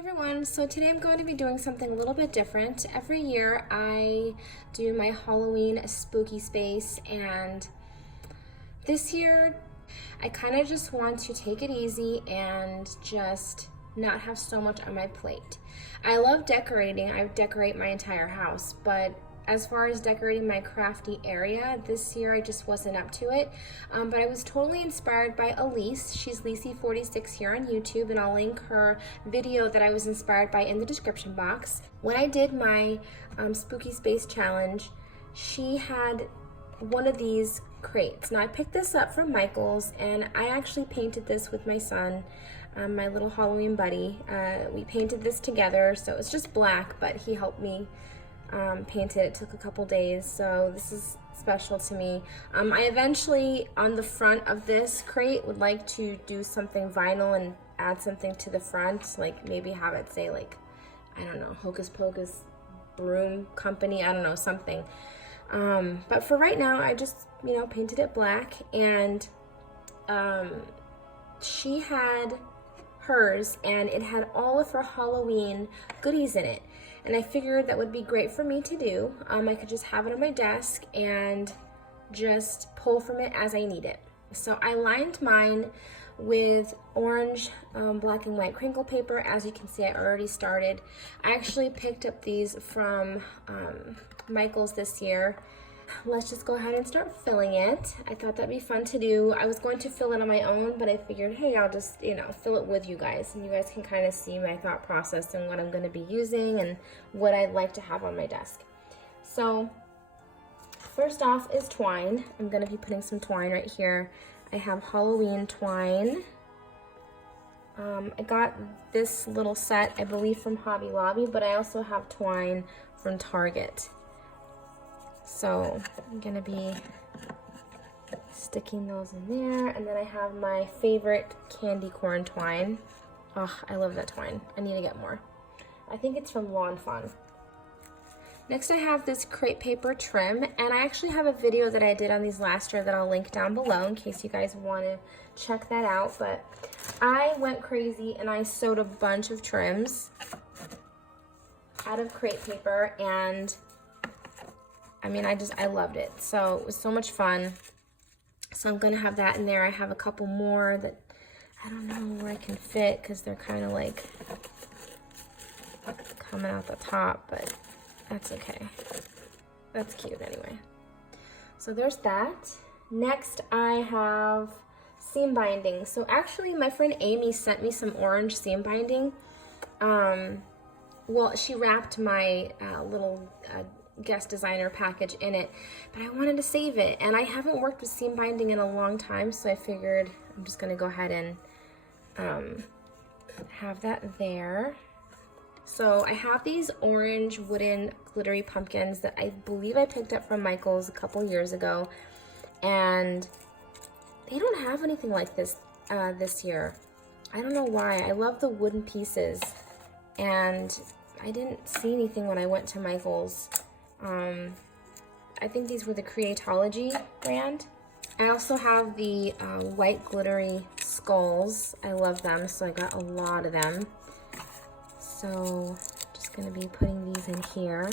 Everyone, so today I'm going to be doing something a little bit different. Every year I do my Halloween spooky space, and this year I kind of just want to take it easy and just not have so much on my plate. I love decorating. I decorate my entire house, but as far as decorating my crafty area, this year I just wasn't up to it. But I was totally inspired by Elise. She's Lisi46 here on YouTube, and I'll link her video that I was inspired by in the description box. When I did my Spooky Space Challenge, she had one of these crates. Now I picked this up from Michael's, and I actually painted this with my son, my little Halloween buddy. We painted this together, so it's just black, but he helped me paint it. It took a couple days, so this is special to me. I eventually, on the front of this crate, would like to do something vinyl and add something to the front, like maybe have it say, like, I don't know, Hocus Pocus Broom Company, I don't know, something. But for right now, I just, painted it black, and she had hers, and it had all of her Halloween goodies in it. And I figured that would be great for me to do. I could just have it on my desk and just pull from it as I need it. So I lined mine with orange, black and white crinkle paper. As you can see, I already started. I actually picked up these from Michael's this year. Let's just go ahead and start filling it. I thought that'd be fun to do. I was going to fill it on my own, but I figured, hey, I'll just, fill it with you guys, and you guys can kind of see my thought process and what I'm going to be using and what I'd like to have on my desk. So first off is twine. I'm going to be putting some twine right here. I have Halloween twine. I got this little set, I believe, from Hobby Lobby, but I also have twine from Target. So I'm gonna be sticking those in there, and then I have my favorite candy corn twine. Oh, I love that twine. I need to get more. I think it's from Lawn Fawn. Next I have this crepe paper trim, and I actually have a video that I did on these last year that I'll link down below in case you guys want to check that out. But I went crazy and I sewed a bunch of trims out of crepe paper, and I loved it. So it was so much fun. So I'm gonna have that in there. I have a couple more that I don't know where I can fit because they're kind of like coming out the top, but that's okay. That's cute anyway. So there's that. Next I have seam binding. So actually my friend Amy sent me some orange seam binding. Well, she wrapped my little guest designer package in it, but I wanted to save it, and I haven't worked with seam binding in a long time, so I figured I'm just gonna go ahead and have that there. So I have these orange wooden glittery pumpkins that I believe I picked up from Michael's a couple years ago, and they don't have anything like this this year. I don't know why. I love the wooden pieces, and I didn't see anything when I went to Michael's. I think these were the Creatology brand. I also have the white glittery skulls. I love them, so I got a lot of them. So just gonna be putting these in here.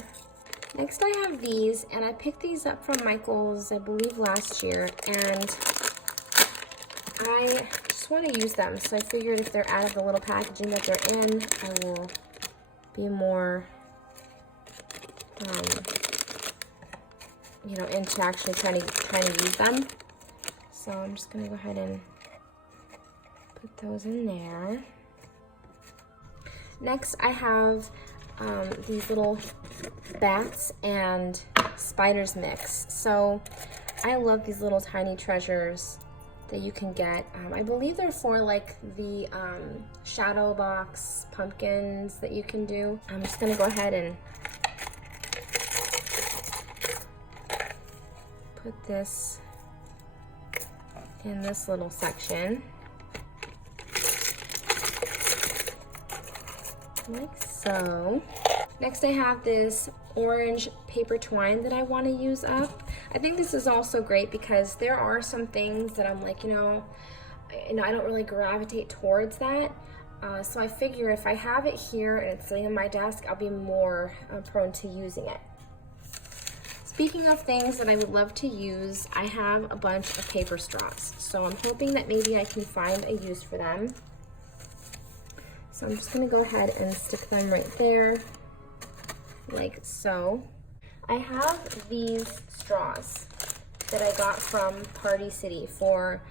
Next I have these, and I picked these up from Michael's, I believe, last year, and I just want to use them. So I figured if they're out of the little packaging that they're in, I will be more into actually trying to use them. So I'm just gonna go ahead and put those in there. Next I have these little bats and spiders mix. So I love these little tiny treasures that you can get. I believe they're for like the shadow box pumpkins that you can do. I'm just gonna go ahead and put this in this little section, like so. Next I have this orange paper twine that I want to use up. I think this is also great because there are some things that I'm like, I don't really gravitate towards that. So I figure if I have it here and it's sitting on my desk, I'll be more prone to using it. Speaking of things that I would love to use, I have a bunch of paper straws. So I'm hoping that maybe I can find a use for them. So I'm just gonna go ahead and stick them right there, like so. I have these straws that I got from Party City for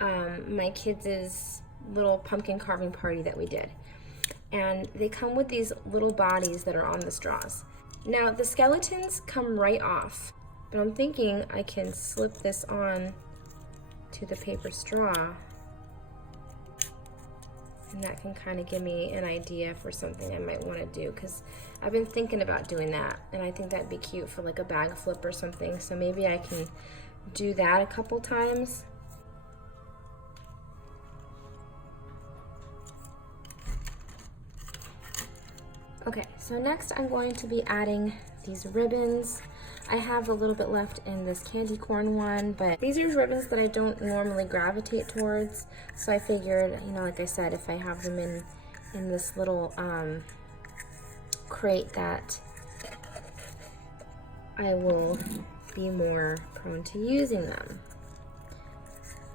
my kids' little pumpkin carving party that we did. And they come with these little bodies that are on the straws. Now the skeletons come right off, but I'm thinking I can slip this on to the paper straw, and that can kind of give me an idea for something I might want to do, because I've been thinking about doing that, and I think that'd be cute for like a bag flip or something. So maybe I can do that a couple times. Okay, so next I'm going to be adding these ribbons. I have a little bit left in this candy corn one, but these are ribbons that I don't normally gravitate towards. So I figured, you know, like I said, if I have them in this little crate, that I will be more prone to using them.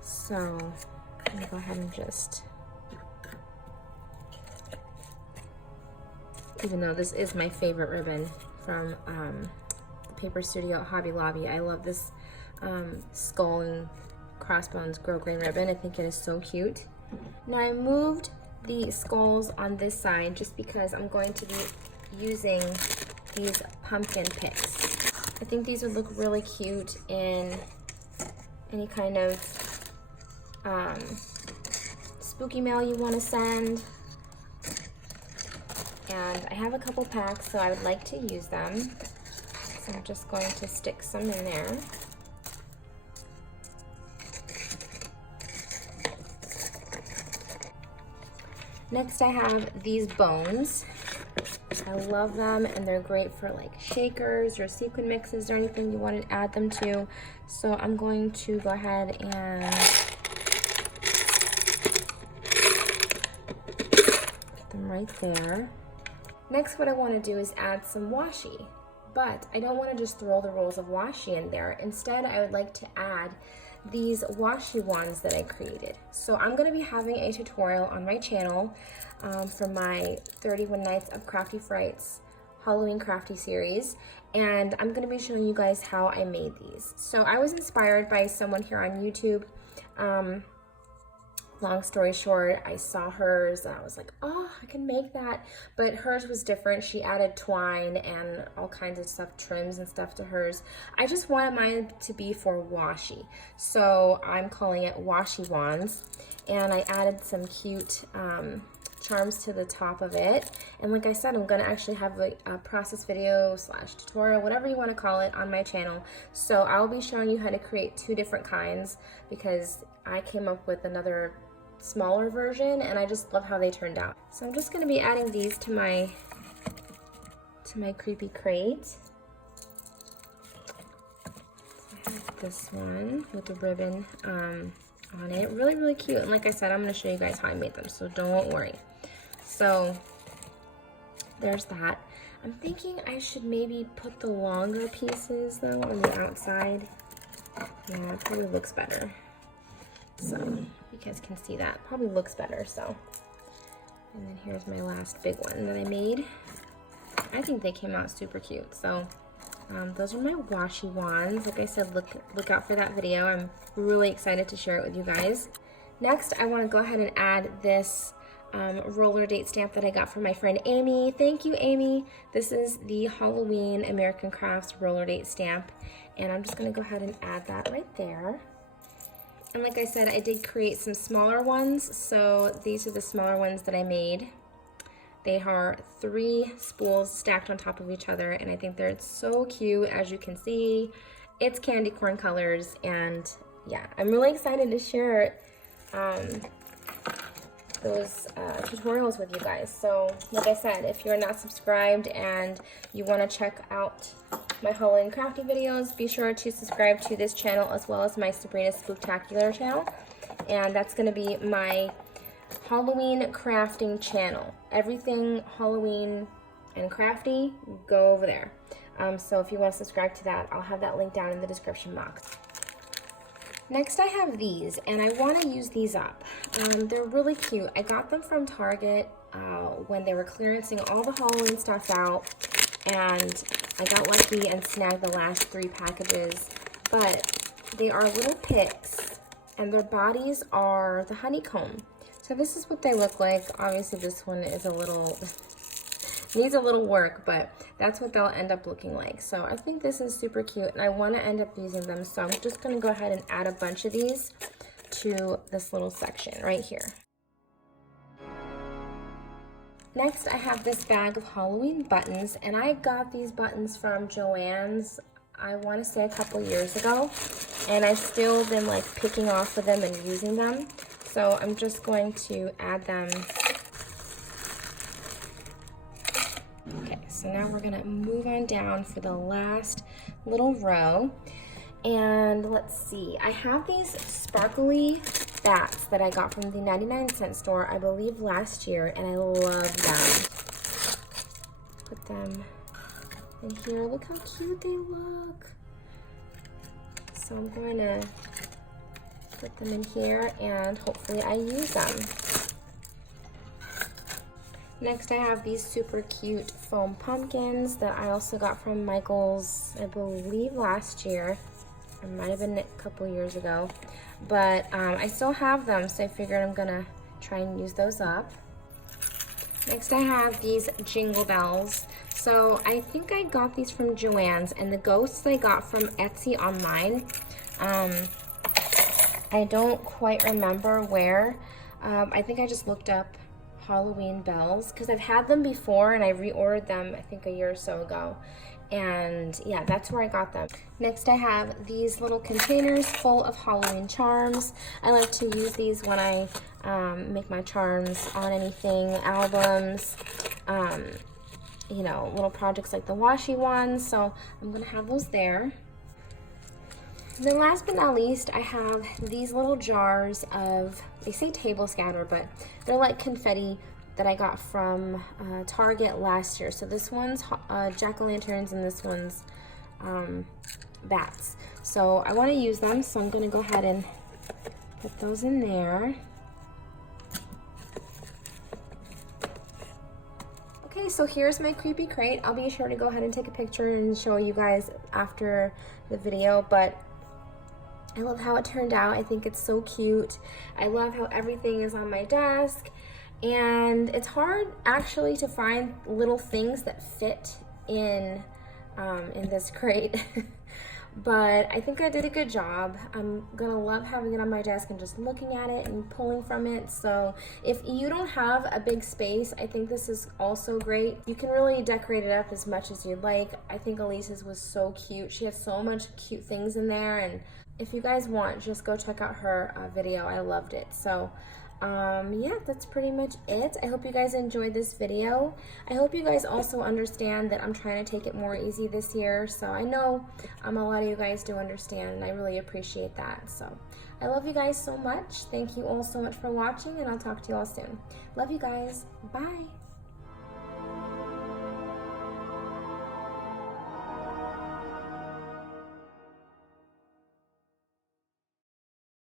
So I'm gonna go ahead and just, even though this is my favorite ribbon from the Paper Studio at Hobby Lobby, I love this skull and crossbones grosgrain ribbon. I think it is so cute. Now I moved the skulls on this side just because I'm going to be using these pumpkin picks. I think these would look really cute in any kind of spooky mail you want to send. And I have a couple packs, so I would like to use them. So I'm just going to stick some in there. Next I have these bones. I love them, and they're great for like shakers or sequin mixes or anything you want to add them to. So I'm going to go ahead and put them right there. Next, what I want to do is add some washi, but I don't want to just throw the rolls of washi in there. Instead, I would like to add these washi wands that I created. So I'm going to be having a tutorial on my channel for my 31 Nights of Crafty Frights Halloween Crafty series, and I'm going to be showing you guys how I made these. So I was inspired by someone here on YouTube. Long story short, I saw hers and I was like, oh, I can make that. But hers was different. She added twine and all kinds of stuff, trims and stuff to hers. I just wanted mine to be for washi. So I'm calling it washi wands. And I added some cute charms to the top of it. And like I said, I'm gonna actually have a process video / tutorial, whatever you wanna call it, on my channel. So I'll be showing you how to create 2 different kinds, because I came up with another smaller version and I just love how they turned out. So I'm just going to be adding these to my creepy crate. I have this one with the ribbon on it. Really cute, and like I said, I'm going to show you guys how I made them, so don't worry. So there's that. I'm thinking I should maybe put the longer pieces though on the outside. Yeah, it probably looks better. So you guys can see that. Probably looks better, so. And then here's my last big one that I made. I think they came out super cute. So those are my washi wands. Like I said, look out for that video. I'm really excited to share it with you guys. Next, I want to go ahead and add this roller date stamp that I got from my friend Amy. Thank you, Amy. This is the Halloween American Crafts roller date stamp, and I'm just going to go ahead and add that right there. And like I said, I did create some smaller ones, so these are the smaller ones that I made. They are 3 spools stacked on top of each other, and I think they're so cute. As you can see, it's candy corn colors, and yeah, I'm really excited to share those tutorials with you guys. So like I said, if you're not subscribed and you want to check out my Halloween crafty videos, be sure to subscribe to this channel as well as my Sabrina Spooktacular channel. And that's going to be my Halloween crafting channel. Everything Halloween and crafty, go over there. So if you want to subscribe to that, I'll have that link down in the description box. Next I have these, and I want to use these up. They're really cute. I got them from Target when they were clearancing all the Halloween stuff out, and I got lucky and snagged the last 3 packages. But they are little picks, and their bodies are the honeycomb. So this is what they look like. Obviously this one is a little, needs a little work, but that's what they'll end up looking like. So I think this is super cute, and I want to end up using them. So I'm just going to go ahead and add a bunch of these to this little section right here. Next, I have this bag of Halloween buttons, and I got these buttons from Joann's, I want to say a couple years ago, and I've still been like picking off of them and using them. So I'm just going to add them. Okay, so now we're gonna move on down for the last little row. And let's see, I have these sparkly bats that I got from the 99-cent store, I believe last year, and I love them. Put them in here. Look how cute they look. So I'm going to put them in here, and hopefully I use them. Next I have these super cute foam pumpkins that I also got from Michael's, I believe last year. It might have been a couple years ago, but I still have them, so I figured I'm gonna try and use those up. Next I have these jingle bells. So I think I got these from Joann's, and the ghosts I got from Etsy online. I don't quite remember where. I think I just looked up Halloween bells because I've had them before, and I reordered them I think a year or so ago. And yeah, that's where I got them. Next I have these little containers full of Halloween charms. I like to use these when I make my charms on anything, albums, you know, little projects like the Washi ones. So I'm gonna have those there. And then last but not least, I have these little jars of, they say table scatter, but they're like confetti that I got from Target last year. So this one's jack-o'-lanterns, and this one's bats. So I want to use them, so I'm going to go ahead and put those in there. Okay, so here's my creepy crate. I'll be sure to go ahead and take a picture and show you guys after the video, but I love how it turned out. I think it's so cute. I love how everything is on my desk. And it's hard actually to find little things that fit in this crate. But I think I did a good job. I'm gonna love having it on my desk and just looking at it and pulling from it. So if you don't have a big space, I think this is also great. You can really decorate it up as much as you'd like. I think Elise's was so cute. She had so much cute things in there, and if you guys want, just go check out her video. I loved it. So yeah, that's pretty much it. I hope you guys enjoyed this video. I hope you guys also understand that I'm trying to take it more easy this year. So I know a lot of you guys do understand, and I really appreciate that. So I love you guys so much. Thank you all so much for watching, and I'll talk to you all soon. Love you guys. Bye.